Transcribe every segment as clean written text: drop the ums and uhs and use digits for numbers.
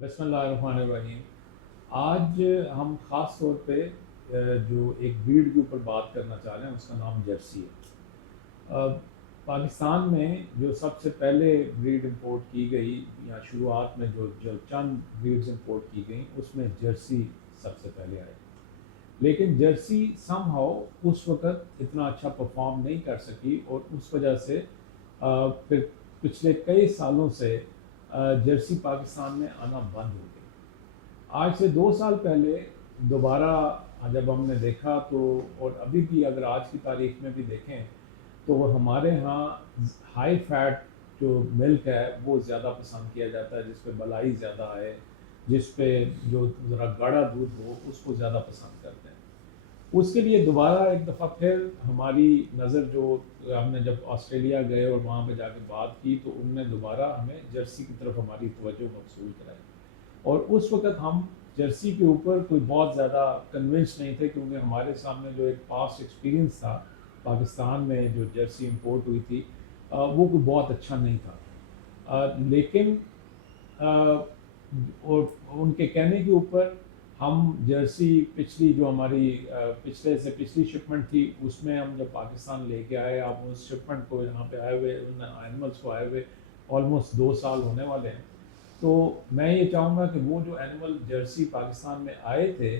बिस्मिल्लाहिर्रहमानिर्रहीम। आज हम ख़ास तौर पे जो एक ब्रीड के ऊपर बात करना चाह रहे हैं उसका नाम जर्सी है। पाकिस्तान में जो सबसे पहले ब्रीड इंपोर्ट की गई या शुरुआत में जो जो चंद ब्रीड्स इंपोर्ट की गई उसमें जर्सी सबसे पहले आई। लेकिन जर्सी समहाउ उस वक़्त इतना अच्छा परफॉर्म नहीं कर सकी और उस वजह से फिर पिछले कई सालों से जर्सी पाकिस्तान में आना बंद हो गई। आज से 2 साल पहले दोबारा जब हमने देखा तो, और अभी भी अगर आज की तारीख में भी देखें तो हमारे यहाँ हाई फैट जो मिल्क है वो ज़्यादा पसंद किया जाता है, जिस पे मलाई ज़्यादा आए, जिस पे जो ज़रा गाढ़ा दूध हो उसको ज़्यादा पसंद करते हैं। उसके लिए दोबारा एक दफ़ा फिर हमारी नज़र जो हमने जब ऑस्ट्रेलिया गए और वहाँ पे जाके बात की तो उनने दोबारा हमें जर्सी की तरफ हमारी तवज्जो मबसूल कराई। और उस वक़्त हम जर्सी के ऊपर कोई बहुत ज़्यादा कन्विंस नहीं थे, क्योंकि हमारे सामने जो एक पास्ट एक्सपीरियंस था पाकिस्तान में जो जर्सी इंपोर्ट हुई थी वो कोई बहुत अच्छा नहीं था। लेकिन अ, और उनके कहने के ऊपर हम जर्सी पिछली जो हमारी पिछले से पिछली शिपमेंट थी उसमें हम जब पाकिस्तान लेके आए, अब उस शिपमेंट को यहाँ पे आए हुए उन एनिमल्स को आए हुए ऑलमोस्ट 2 साल होने वाले हैं। तो मैं ये चाहूँगा कि वो जो एनिमल जर्सी पाकिस्तान में आए थे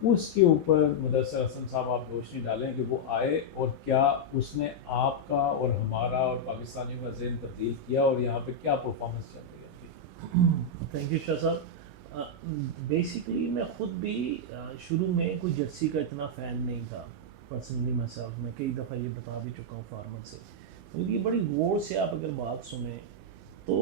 उसके ऊपर मुदस्सर हसन साहब आप रोशनी डालें कि वो आए और क्या उसने आपका और हमारा और पाकिस्तानियों का ज़हन तब्दील किया और यहाँ पे क्या परफॉर्मेंस चल रही है आपकी। थैंक यू शाह साहब। बेसिकली मैं ख़ुद भी शुरू में कोई जर्सी का इतना फ़ैन नहीं था। पर्सनली मैं कई दफ़ा ये बता भी चुका हूँ फार्मर से। तो ये बड़ी गौर से आप अगर बात सुने तो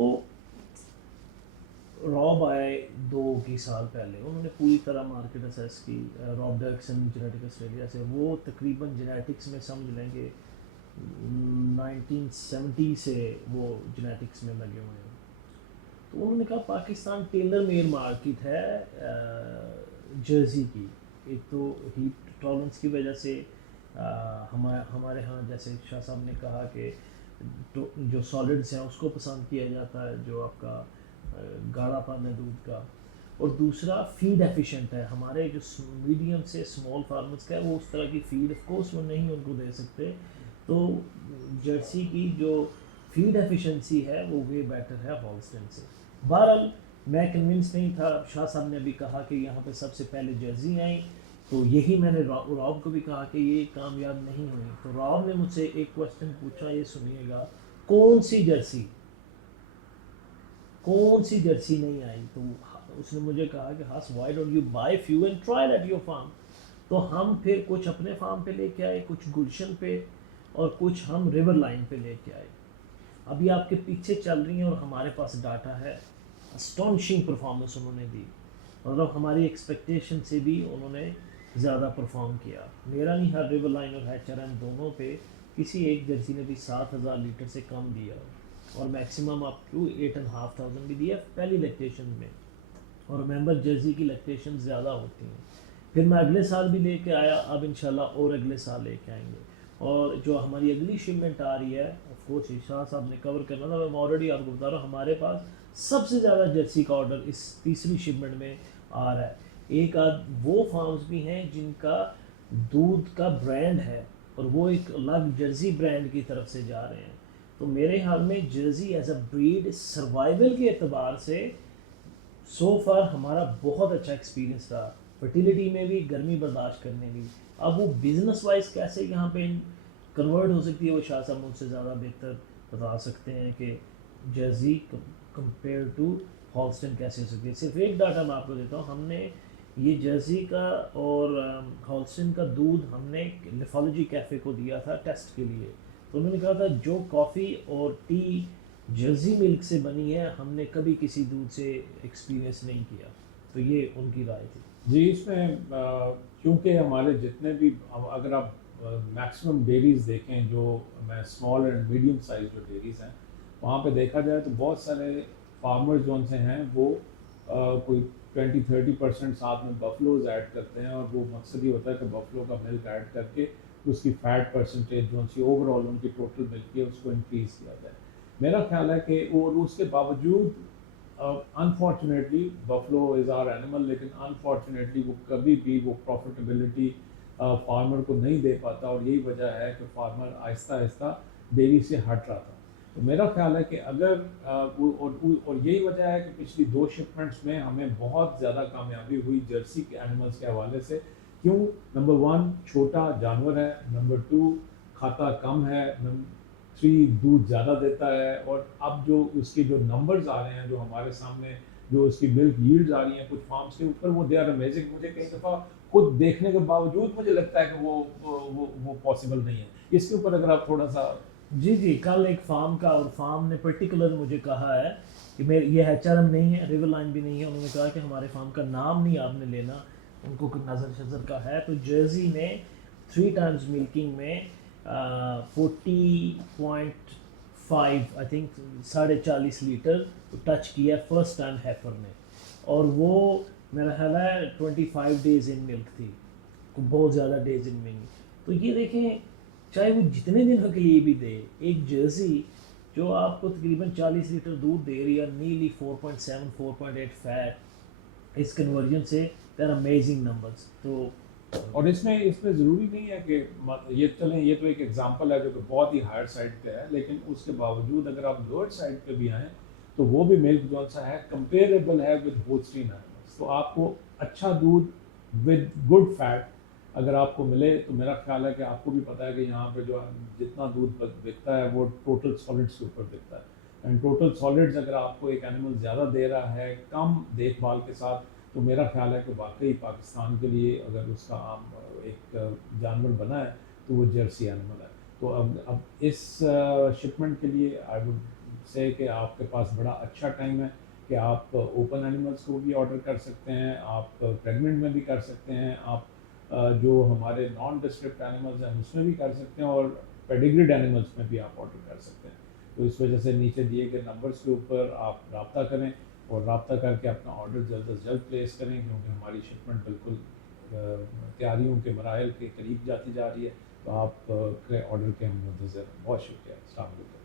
रॉब आए 2 की साल पहले, उन्होंने पूरी तरह मार्केट असेस की। रॉब डर्कसन जेनेटिक ऑस्ट्रेलिया से, वो तकरीबन जेनेटिक्स में समझ लेंगे 1970 से वो जेनेटिक्स में लगे हुए हैं। तो उन्होंने कहा पाकिस्तान टेलर मेड मार्केट है जर्सी की। एक तो हीट टॉलरेंस की वजह से हमारे यहाँ जैसे शाह साहब ने कहा कि तो जो सॉलिड्स हैं उसको पसंद किया जाता है, जो आपका गाढ़ापन है दूध का। और दूसरा फीड एफिशिएंट है। हमारे जो मीडियम से स्मॉल फार्मर्स का है वो उस तरह की फीड ऑफ कोर्स वो नहीं उनको दे सकते। तो जर्सी की जो फीड एफिशिएंसी है वो वे बेटर है हॉलस्टाइन से। बहरहाल मैं कन्विंस नहीं था। शाह साहब ने भी कहा कि यहाँ पे सबसे पहले जर्सी आई, तो यही मैंने रॉब को भी कहा कि ये कामयाब नहीं हुई। तो रॉब ने मुझसे एक क्वेश्चन पूछा, ये सुनिएगा, कौन सी जर्सी नहीं आई? तो उसने मुझे कहा कि हास why don't you buy few and try at your farm. तो हम फिर कुछ अपने फार्म पे लेके आए, कुछ गुलशन पे, और कुछ हम रिवर लाइन पे लेके आए। अभी आपके पीछे चल रही हैं और हमारे पास डाटा है। अस्टॉनिशिंग परफॉर्मेंस उन्होंने दी, मतलब हमारी एक्सपेक्टेशन से भी उन्होंने ज़्यादा परफॉर्म किया। मेरा नहीं, हर रिवर लाइन और HRM दोनों पे किसी एक जर्सी ने भी 7,000 लीटर से कम दिया, और मैक्सिमम आपको 8,500 भी दिया पहली लैक्टेशन में। और रिमेंबर जर्सी की लैक्टेशन ज़्यादा होती हैं। फिर मैं अगले साल भी लेके आया, अब इंशाल्लाह और अगले साल लेके आएंगे। और जो हमारी अगली शिपमेंट आ रही है, ऑफ कोर्स शाह साहब ने कवर करना था, मैं ऑलरेडी आपको बता रहा हूँ हमारे पास सबसे ज़्यादा जर्सी का ऑर्डर इस तीसरी शिपमेंट में आ रहा है। एक आध वो फार्म्स भी हैं जिनका दूध का ब्रांड है और वो एक अलग जर्सी ब्रांड की तरफ से जा रहे हैं। तो मेरे ख्याल में Jersey as a breed survival के एतबार से सो फार हमारा बहुत अच्छा एक्सपीरियंस रहा, फर्टिलिटी में भी, गर्मी बर्दाश्त करने भी। अब वो बिजनेस वाइज कैसे यहाँ पे कन्वर्ट हो सकती है वो शाह साहब मुझसे ज़्यादा बेहतर बता सकते हैं कि जर्सी कंपेयर टू हॉलस्टाइन कैसे हो सकती है। सिर्फ एक डाटा मैं आपको देता हूँ, हमने ये जर्सी का और हॉलस्टाइन का दूध हमने लिफोलॉजी कैफ़े को दिया था टेस्ट के लिए। तो उन्होंने कहा था जो कॉफ़ी और टी जर्सी मिल्क से बनी है हमने कभी किसी दूध से एक्सपीरियंस नहीं किया। तो ये उनकी राय थी। जी, इसमें क्योंकि हमारे जितने भी अगर आप मैक्सिमम डेयरीज़ देखें, जो मैं स्मॉल एंड मीडियम साइज जो डेयरीज़ हैं वहाँ पे देखा जाए तो बहुत सारे फार्मर्स जो उनसे हैं वो कोई 20-30% साथ में बफलोज ऐड करते हैं, और वो मकसद ये होता है कि बफलो का मिल्क ऐड करके उसकी फ़ैट परसेंटेज जो उनकी ओवरऑल उनकी टोटल मिल्क की है उसको इंक्रीज़ किया जाए। मेरा ख्याल है कि और उसके बावजूद unfortunately buffalo is our animal, लेकिन अनफॉर्चुनेटली वो कभी भी वो प्रॉफिटेबिलिटी फार्मर को नहीं दे पाता, और यही वजह है कि फार्मर आहिस्ता आहिस्ता डेयरी से हट रहा था। तो मेरा ख्याल है कि अगर और यही वजह है कि पिछली 2 शिपमेंट्स में हमें बहुत ज़्यादा कामयाबी हुई जर्सी के एनिमल्स के हवाले से। क्यों? नंबर 1 छोटा जानवर है, नंबर 2 खाता कम है, नंबर 3 दूध ज़्यादा देता है, और अब जो उसके जो नंबर्स आ रहे हैं जो हमारे सामने, जो उसकी मिल्क यील्ड्स आ रही हैं कुछ फार्म्स के ऊपर, वो दे आर अमेजिंग। मुझे कई दफ़ा खुद देखने के बावजूद मुझे लगता है कि वो पॉसिबल नहीं है। इसके ऊपर अगर आप थोड़ा सा। जी जी, कल एक फार्म का, और फार्म ने पर्टिकुलर मुझे कहा है कि मेरे ये HRM नहीं है, रिवर लाइन भी नहीं है, उन्होंने कहा कि हमारे फार्म का नाम नहीं आपने लेना, उनको कुछ नज़र शज़र का है। तो जर्सी ने 3 टाइम्स मिल्किंग में 40.5 आई थिंक 40.5 लीटर टच किया फर्स्ट टाइम हेफर ने, और वो मेरा ख्याल है 25 डेज इन मिल्क थी, बहुत ज़्यादा डेज इन मिल्क। तो ये देखें, चाहे वो जितने दिनों के लिए भी दे, एक जर्सी जो आपको तकरीबन 40 लीटर दूध दे रही है, नीली 4.7 4.8 फैट, इस कन्वर्जन से देयर अमेजिंग नंबर्स। तो और इसमें ज़रूरी नहीं है कि ये चलें, ये तो एक एग्जांपल है जो कि बहुत ही हायर साइड पे है, लेकिन उसके बावजूद अगर आप लोअर साइड पे भी आएँ तो वो भी मिल्क जो सा है कंपेरेबल है विद होल्स्टीन एनिमल्स। तो आपको अच्छा दूध विद गुड फैट अगर आपको मिले, तो मेरा ख्याल है कि आपको भी पता है कि यहाँ पे जो जितना दूध बिकता है वो टोटल सॉलिड्स के ऊपर बिकता है। एंड टोटल सॉलिड्स अगर आपको एक एनिमल ज़्यादा दे रहा है कम देखभाल के साथ, तो मेरा ख्याल है कि वाकई पाकिस्तान के लिए अगर उसका आम एक जानवर बना है तो वो जर्सी एनिमल है। तो अब इस शिपमेंट के लिए आई वुड से कि आपके पास बड़ा अच्छा टाइम है कि आप ओपन एनिमल्स को भी ऑर्डर कर सकते हैं, आप प्रेग्नेंट में भी कर सकते हैं, आप जो हमारे नॉन डिस्ट्रिक्ट एनिमल्स हैं उसमें भी कर सकते हैं, और पेडिग्रीड एनिमल्स में भी आप ऑर्डर कर सकते हैं। तो इस वजह से नीचे दिए गए नंबर्स के ऊपर आप रब्ता करें, और रब्ता करके अपना ऑर्डर जल्द से जल्द प्लेस करें, क्योंकि हमारी शिपमेंट बिल्कुल तैयारियों के मराहल के करीब जाती जा रही है। तो आप ऑर्डर के हम मुंतज़र। बहुत शुक्रिया। अस्सलाम वालेकुम।